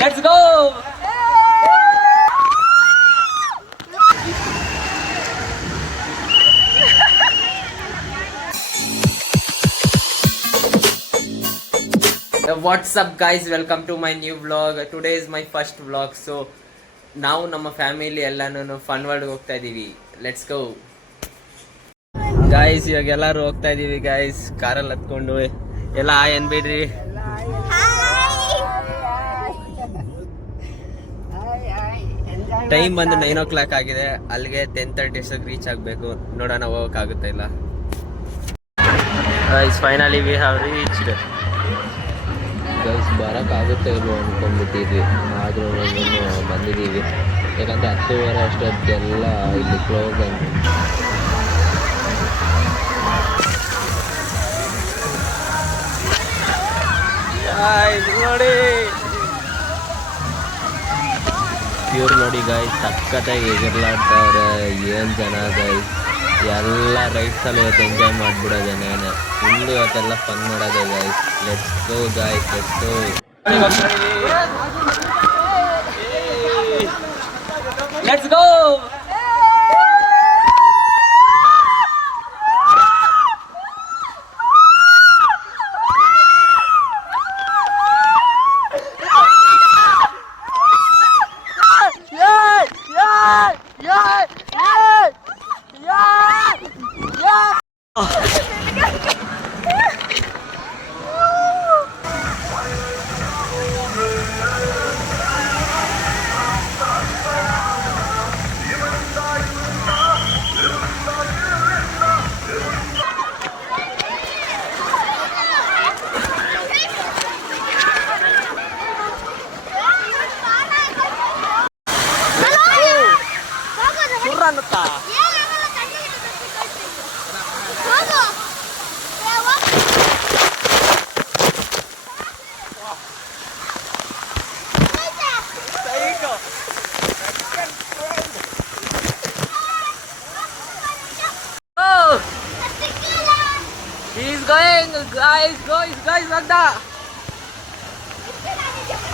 Let's go. What's up guys, welcome to my new vlog. Today is my first vlog. So ನಾವು ನಮ್ಮ family ಎಲ್ಲಾನು fun world ಹೋಗ್ತಾ ಇದೀವಿ. Let's go guys. ಇವಾಗ ಎಲ್ಲಾರು ಹೋಗ್ತಾ ಇದೀವಿ ಗೈಸ್, ಕಾರಲ್ಲಿ ಹತ್ಕೊಂಡು. ಎಲ್ಲ ಹಾಯ್ ಅನ್ಬಿಡ್ರಿ. ಟೈಮ್ ಬಂದು 9 o'clock ಆಗಿದೆ. ಅಲ್ಲಿಗೆ 10:30 ರೀಚ್ ಆಗಬೇಕು. ನೋಡೋಣ ಹೋಗೋಕ್ಕಾಗುತ್ತಾ ಇಲ್ಲ. Guys finally we have reached. Guys ಬರೋಕ್ಕಾಗುತ್ತೆ ಇಲ್ವೋ ಅಂದ್ಕೊಂಡ್ಬಿಟ್ಟಿದ್ವಿ, ಆದರೂ ಬಂದಿದ್ದೀವಿ. ಯಾಕಂದರೆ 10:30 ಅಷ್ಟೊತ್ತಿಗೆಲ್ಲ ಇಲ್ಲಿ ಕ್ಲೋಸ್ ಅಂತ. ನೋಡಿ ಇವ್ರು ನೋಡಿ ಗಾಯ್ಸ್, ಸಖತ್ತಾಗಿ ಎಗರ್ಲಾಡ್ತಾವ್ರೆ. ಏನು ಜನ ಗಾಯ್ಸ್, ಎಲ್ಲ ರೈಡ್ಸಲ್ಲಿ ಇವತ್ತು ಎಂಜಾಯ್ ಮಾಡಿಬಿಡೋದೇನೆ. ಫುಲ್ಲು ಇವತ್ತೆಲ್ಲ ಫನ್ ಮಾಡೋದೆ guys. Let's go guys, let's go. Let's go.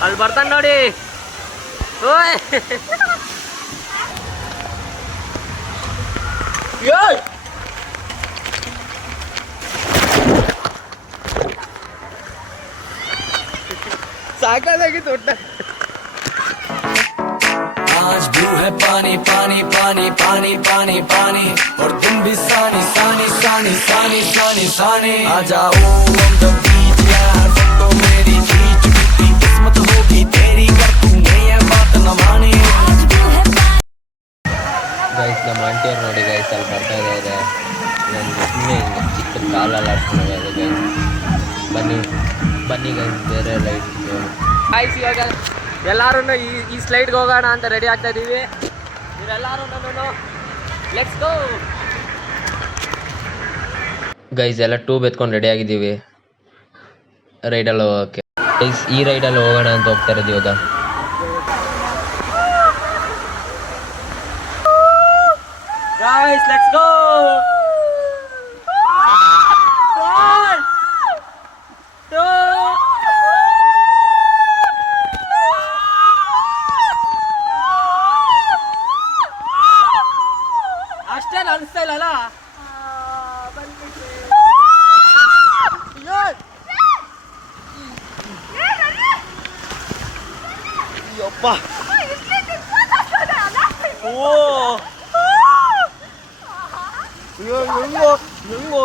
ಅಲ್ಲಿ ಬರ್ತಾನೆ ನೋಡಿ. ಸಾಕಾಗಿತ್ತು ಒಟ್ಟ. आज ब्लू है पानी पानी पानी पानी पानी पानी और तुम भी सानी सानी सानी सानी सानी सानी आ जाओ हम जब बीच यार फोटो मेरी खींच कितनी किस्मत होगी तेरी कर तूने ये बात न मानी. ಗೈಸ್ ನಮ್ಮ ಆಂಟಿಯವ್ರು ನೋಡಿ ಗೈಸ್, ಅಲ್ಲಿ ಬರ್ತಾ ಇದ್ದಾರೆ. ನನಗೆ ಸುಮ್ಮನೆ ಹಿಂಗೆ ಚಿಕ್ಕ ಕಾಲೆಲ್ಲ ಆಡ್ಸ್ಕೊಂಡಿದ್ದಾರೆ ಗೈಸ್. ಬನ್ನಿ ಬನ್ನಿ ಗೈಸ್, ಬೇರೆ ಲೈಟ್ ಗೈಸ್. ಇವಾಗ ಎಲ್ಲರೂ ಈ ಸ್ಲೈಡ್ಗೆ ಹೋಗೋಣ ಅಂತ ರೆಡಿ ಆಗ್ತಾ ಇದ್ದೀವಿ. ಇವರೆಲ್ಲರೂ ಲೆಟ್ಸ್ ಗೋ ಗೈಸ್. ಎಲ್ಲ ಟ್ಯೂಬ್ ಎತ್ಕೊಂಡು ರೆಡಿ ಆಗಿದ್ದೀವಿ ರೈಡಲ್ಲಿ ಹೋಗೋಕ್ಕೆ. ಗೈಸ್ ಈ ರೈಡಲ್ಲಿ ಹೋಗೋಣ ಅಂತ ಹೋಗ್ತಾ ಇರೋದು ಇವಾಗ. Guys let's go. ಅಷ್ಟೇನು ಅನಿಸ್ತಾ ಇಲ್ಲಲ್ಲ. ಅಯ್ಯಪ್ಪ, ಓ ಹೆಂಗೋ ಹೆಂಗೋ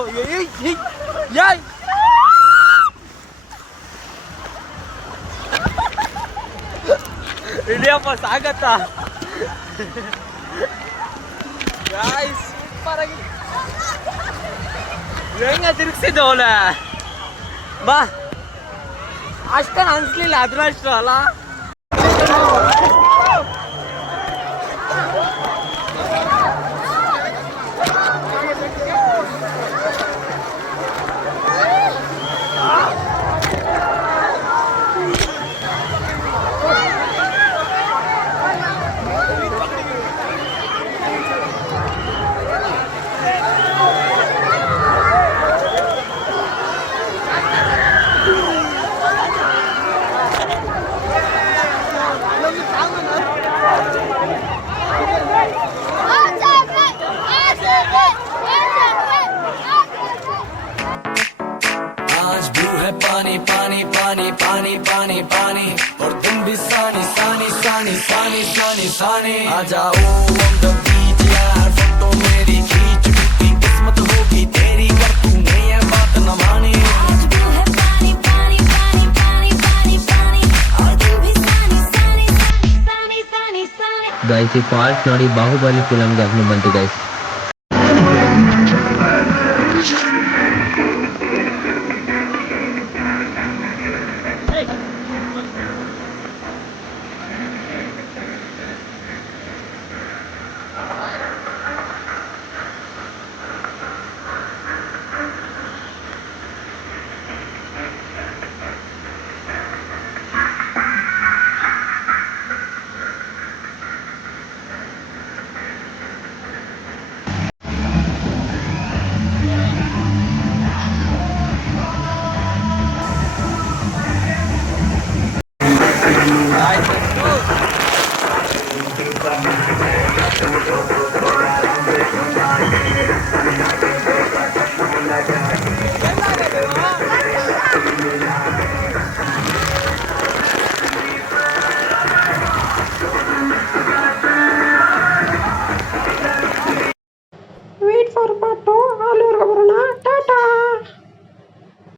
ಇಡಿಯಪ್ಪ, ಸಾಗತ್ತಾ ಗಾಯ್ಸ್. ಸೂಪರ್ ಆಗಿ ಹೆಂಗ ತಿರುಗಿಸಿದ್ದು ಅವಳ. ಬಾ, ಅಷ್ಟೇನು ಅನ್ಸ್ಲಿಲ್ಲ, ಅದ್ರಷ್ಟು ಅಲ್ಲ. और दिन भी सानी सानी सानी सानी सानी सानी आ जाओ on the beach यार फोटो मेरी खींच कितनी किस्मत होगी तेरी कर तूने ये बात न मानी आज वो है पानी पानी पानी पानी पानी पानी और दिन भी सानी सानी सानी सानी सानी सानी ಗೈಸ್ ಈ ಫಾಲ್ಸ್ ನೋಡಿ ಬಾಹುಬಲಿ ಫಿಲಮ್ಗೆ ಅಗ್ನಿ ಬಂತು ಗೈಸ್.